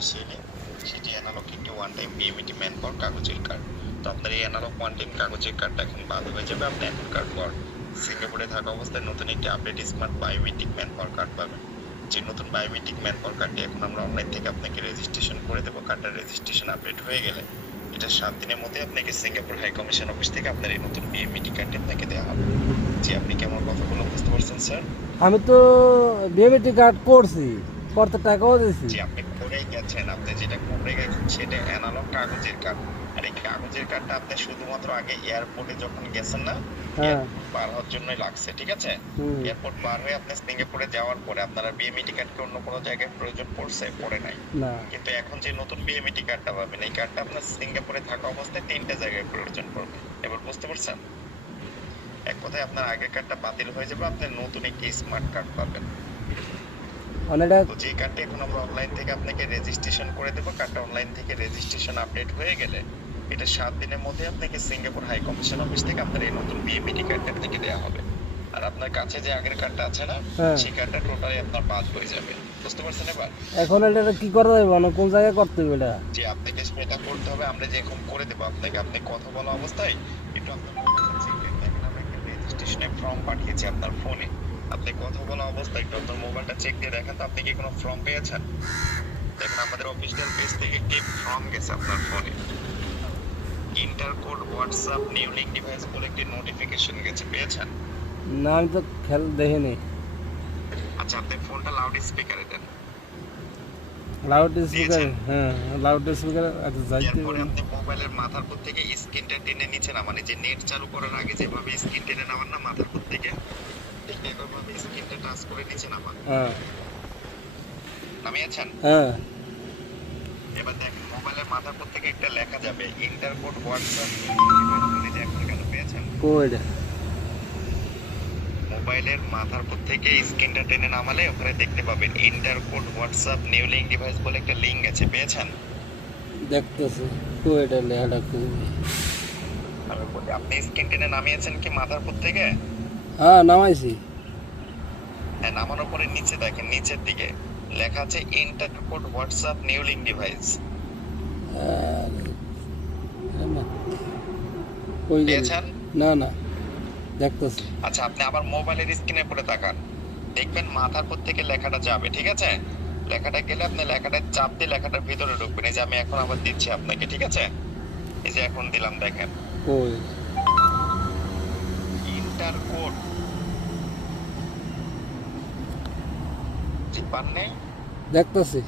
Officially, সেটি analogue একটি one time BMET man power কাগজের কার্ড। তো আপনার এই অ্যানালগ ওয়ান টাইম কাগজের কার্ডটা এখন বাদ হয়ে যাবে, আপনি এখনকার পর সিঙ্গাপুরে থাকা অবস্থায় নতুন একটি update smart biometric man power card পাবেন। যে নতুন বায়োমেট্রিক ম্যান পাওয়ার কার্ডটি এখন আমরা অনলাইন থেকে আপনাকে রেজিস্ট্রেশন করে দেবো। কার্ডটার রেজিস্ট্রেশন আপডেট হয়ে গেলে এটা 7 দিনের মধ্যে আপনাকে সিঙ্গাপুর হাই কমিশন অফিস থেকে আপনার এই নতুন বিএমইটি কার্ডটি আপনাকে দেওয়া হবে। জি, আপনি কি আমার কথাগুলো বুঝতে পারছেন স্যার? আমি তো বিএমইটি কার্ড করছি, করতে টাকাও দিয়েছি। জি, আপনি করেই গেছেন, আপনি যেটা করে গেছেন সেটা অ্যানালগ কাগজের কার্ড। আর এই কাগজের কার্ডটা আপনি শুধুমাত্র আগে এয়ারপোর্টে যখন গেছেন না, হ্যাঁ। এয়ারপোর্ট পার হওয়ার জন্যই লাগছে, ঠিক আছে? এয়ারপোর্ট পার হয়ে আপনি সিঙ্গাপুরে যাওয়ার পরে আপনারা বিএমইটি কার্ড কি অন্য কোনো জায়গায় প্রয়োজন পড়ে নাই? না। কিন্তু এখন যে নতুন বিএমইটি কার্ডটা পাবেন, এই কার্ডটা আপনার সিঙ্গাপুরে থাকা অবস্থায় 3টা জায়গায় প্রয়োজন পড়বে। এবার বুঝতে পারছেন? এক কথায় আপনার আগের কার্ডটা বাতিল হয়ে যাবে, আপনি নতুন একটি স্মার্ট কার্ড পাবেন। অনেকটা তো যে কার্ডটা এখন আমরা অনলাইন থেকে আপনাকে রেজিস্ট্রেশন করে দেবো, কার্ডটা অনলাইন থেকে রেজিস্ট্রেশন আপডেট হয়ে গেলে এটা 7 দিনের মধ্যে আপনাকে সিঙ্গাপুর হাই কমিশন অফিস থেকে আপনার এই নতুন বিএমইটি কার্ডটা আপনাকে দেওয়া হবে। আর আপনার কাছে যে আগের কার্ডটা আছে না, সেই কার্ডটা টোটালি আপনার বাদ হয়ে যাবে। বুঝতে পারছেন এবার? এখন এটা কি করা যাবে, মানে কোন জায়গায় করতে হবে এটা? যে আপনাকে সেটা করতে হবে, আমরা যেরকম করে দেবো আপনাকে, আপনি কথা বলা অবস্থায় একটু আপনার মোবাইলটা চেক করে দেখেন, আমরা একটা রেজিস্ট্রেশনের ফর্ম পাঠিয়েছি আপনার ফোনে। আপনি কথা বলা অবস্থায় একটু আপনার মোবাইলটা চেক দিয়ে দেখেন তো আপনি কি কোনো ফর্ম পেয়েছেন? দেখেন আমাদের অফিসিয়াল পেজ থেকে একটি ফর্ম গেছে আপনার ফোনে। Inter code WhatsApp new link device বলে একটি নোটিফিকেশন গেছে, পেয়েছেন? না, আমি তো খেয়াল দেখিনি। আচ্ছা, আপনি ফোনটা লাউড স্পিকারে দেন। Loud speaker? হ্যাঁ, লাউড স্পিকার। আচ্ছা, যাইতে এরপরে আপনি মোবাইলের মাথার উপর থেকে স্ক্রিনটা টেনে নিচে নামান, যে নেট চালু করার আগে যেভাবে স্ক্রিন টেনে নামান না মাথার উপর থেকে, ঠিক একইভাবে স্ক্রিনটা টাচ করে নিচে নামান। হ্যাঁ। নামিয়েছেন? হ্যাঁ। এবার দেখেন মোবাইলের মাথার উপর থেকে একটা লেখা যাবে ইন্টার কোড হোয়াটসঅ্যাপ, যে এখন কেন পেয়েছেন? কোড। মোবাইলের মাথার উপর থেকে স্ক্রিনটা টেনে নামালে ওখানে দেখতে পাবেন inter code WhatsApp new link device বলে একটা লিঙ্ক আছে, পেয়েছেন? দেখতেছি কোড লেখাটা খুবই। আমি বলি, আপনি স্ক্রিন টেনে নামিয়েছেন কি মাথার উপর থেকে? হ্যাঁ, নামাইছি। হ্যাঁ, নামানোর পরে নিচে দেখেন, নিচের দিকে লেখা আছে inter code WhatsApp new link device, পেয়েছেন? না না, দেখতেছি। আচ্ছা, আপনি আবার মোবাইলের স্ক্রিনের উপরে তাকান, দেখবেন মাথার উপর থেকে লেখাটা যাবে, ঠিক আছে? লেখাটা গেলে আপনি লেখাটা চাপ দিয়ে লেখাটার ভিতরে ঢুকবেন। এই যে আমি এখন আবার দিচ্ছি আপনাকে, ঠিক আছে? এই যে এখন দিলাম, দেখেন কোড। ইন্টার কোড, জি পান নেই? দেখতেছি।